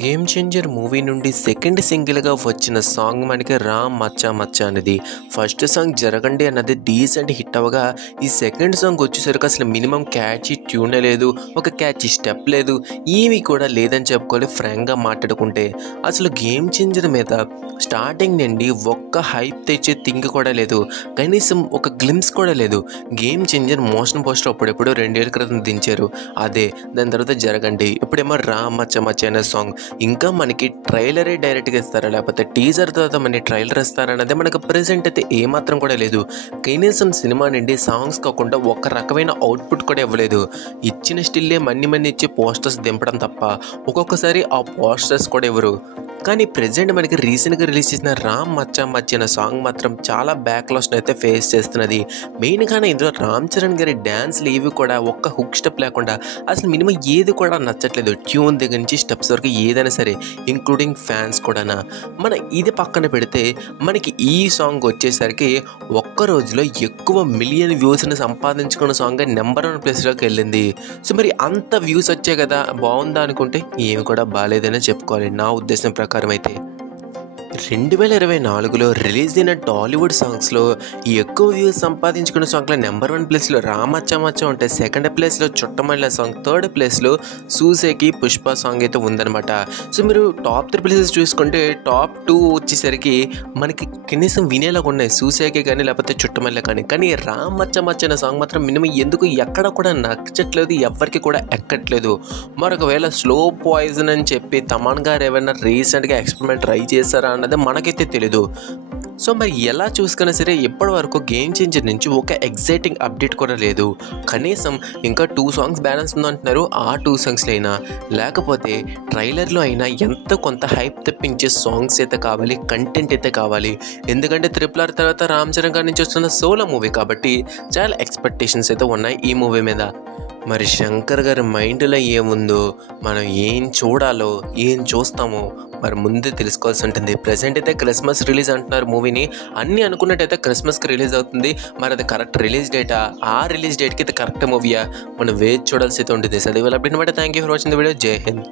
Game changer movie నుండి second సింగిల్గా వచ్చిన సాంగ్ మనకి రామ్ మచ్చా మచ్చా అనేది. ఫస్ట్ సాంగ్ జరగండి అన్నది డీసెంట్ హిట్ అవ్వగా, ఈ సెకండ్ సాంగ్ వచ్చేసరికి అసలు మినిమం క్యాచీ ట్యూనే లేదు, ఒక క్యాచీ స్టెప్ లేదు, ఏమీ కూడా లేదని చెప్పుకోవాలి. ఫ్రాంక్గా మాట్లాడుకుంటే అసలు గేమ్ చేంజర్ మీద స్టార్టింగ్ నుండి ఒక్క హైప్ తెచ్చే థింగ్ కూడా లేదు, కనీసం ఒక గ్లిమ్స్ కూడా లేదు. గేమ్ చేంజర్ మోషన్ పోస్టర్ అప్పుడెప్పుడు 2 ఏళ్ళ క్రితం దించారు, అదే. దాని తర్వాత జరగండి, ఇప్పుడేమో రామ్ మచ్చా మచ్చా అనే సాంగ్. ఇంకా మనకి ట్రైలరే డైరెక్ట్గా ఇస్తారా, లేకపోతే టీజర్ తర్వాత మనకి ట్రైలర్ ఇస్తారా అన్నది మనకు ప్రెజెంట్ అయితే ఏమాత్రం కూడా లేదు. కనీసం సినిమా నుండి సాంగ్స్ కాకుండా ఒక రకమైన అవుట్పుట్ కూడా ఇవ్వలేదు. ఇచ్చిన స్టిల్లే మన్ని ఇచ్చి పోస్టర్స్ దింపడం తప్ప ఒక్కొక్కసారి ఆ పోస్టర్స్ కూడా ఇవ్వరు. కానీ ప్రెజెంట్ మనకి రీసెంట్గా రిలీజ్ చేసిన రామ్ మచ్చా మచ్చా అనే సాంగ్ మాత్రం చాలా బ్యాక్లాస్ని అయితే ఫేస్ చేస్తున్నది. మెయిన్గానే ఇందులో రామ్ చరణ్ గారి డ్యాన్స్లు ఏవి కూడా ఒక్క హుక్ స్టెప్ లేకుండా అసలు మినిమం ఏది కూడా నచ్చట్లేదు. ట్యూన్ దగ్గర నుంచి స్టెప్స్ వరకు ఏదైనా సరే, ఇంక్లూడింగ్ ఫ్యాన్స్ కూడా. మన ఇది పక్కన పెడితే మనకి ఈ సాంగ్ వచ్చేసరికి ఒక్క రోజులో ఎక్కువ మిలియన్ వ్యూస్ని సంపాదించుకున్న సాంగ్ నెంబర్ 1 ప్లేస్లోకి వెళ్ళింది. సో మరి అంత వ్యూస్ వచ్చాయి కదా, బాగుందా అనుకుంటే ఏమి కూడా బాగాలేదనే చెప్పుకోవాలి నా ఉద్దేశం ప్రకారం అయితే. 2024లో రిలీజ్ అయిన టాలీవుడ్ సాంగ్స్లో ఎక్కువ వ్యూస్ సంపాదించుకున్న సాంగ్లో నెంబర్ 1 ప్లేస్లో రామ్ మచ్చా మచ్చా ఉంటే, సెకండ్ ప్లేస్లో చుట్టమల్ల సాంగ్, థర్డ్ ప్లేస్లో సూసేకి పుష్ప సాంగ్ అయితే ఉందన్నమాట. సో మీరు టాప్ 3 ప్లేసెస్ చూసుకుంటే టాప్ 2 వచ్చేసరికి మనకి కనీసం వినేలాగా ఉన్నాయి, సూసేకి కానీ లేకపోతే చుట్టమల్ల కానీ రామ్ మచ్చా మచ్చా అనే సాంగ్ మాత్రం మినిమం ఎందుకు ఎక్కడ కూడా నచ్చట్లేదు, ఎవరికి కూడా ఎక్కట్లేదు. మరొకవేళ స్లో పాయిజన్ అని చెప్పి తమన్ గారు ఏమైనా రీసెంట్గా ఎక్స్పెరిమెంట్ ట్రై చేశారా అన్నది మనకైతే తెలీదు. సో మరి ఎలా చూసుకున్నా సరే ఇప్పటి వరకు గేమ్ చేంజర్ నుంచి ఒక ఎగ్జైటింగ్ అప్డేట్ కూడా లేదు. కనీసం ఇంకా 2 సాంగ్స్ బ్యాలెన్స్ ఉందంటున్నారు, ఆ 2 సాంగ్స్లో అయినా లేకపోతే ట్రైలర్లో అయినా ఎంత కొంత హైప్ తెప్పించే సాంగ్స్ అయితే కావాలి, కంటెంట్ అయితే కావాలి. ఎందుకంటే RRR తర్వాత రామ్ చరణ్ గారి నుంచి వస్తున్న సోలో మూవీ కాబట్టి చాలా ఎక్స్పెక్టేషన్స్ అయితే ఉన్నాయి ఈ మూవీ మీద. మరి శంకర్ గారి మైండ్లో ఏముందో, మనం ఏం చూడాలో ఏం చూస్తామో మరి ముందే తెలుసుకోవాల్సి ఉంటుంది. ప్రజెంట్ అయితే క్రిస్మస్ రిలీజ్ అంటున్నారు మూవీని, అన్నీ అనుకున్నట్టయితే క్రిస్మస్కి రిలీజ్ అవుతుంది. మరి అది కరెక్ట్ రిలీజ్ డేటా, ఆ రిలీజ్ డేట్కి ఇది కరెక్ట్ మూవీయా, మనం వేచి చూడాల్సి అయితే ఉంటుంది. చదివాలి అప్డేట్ అనమాట. Thank you for watching the video. జై హింద్.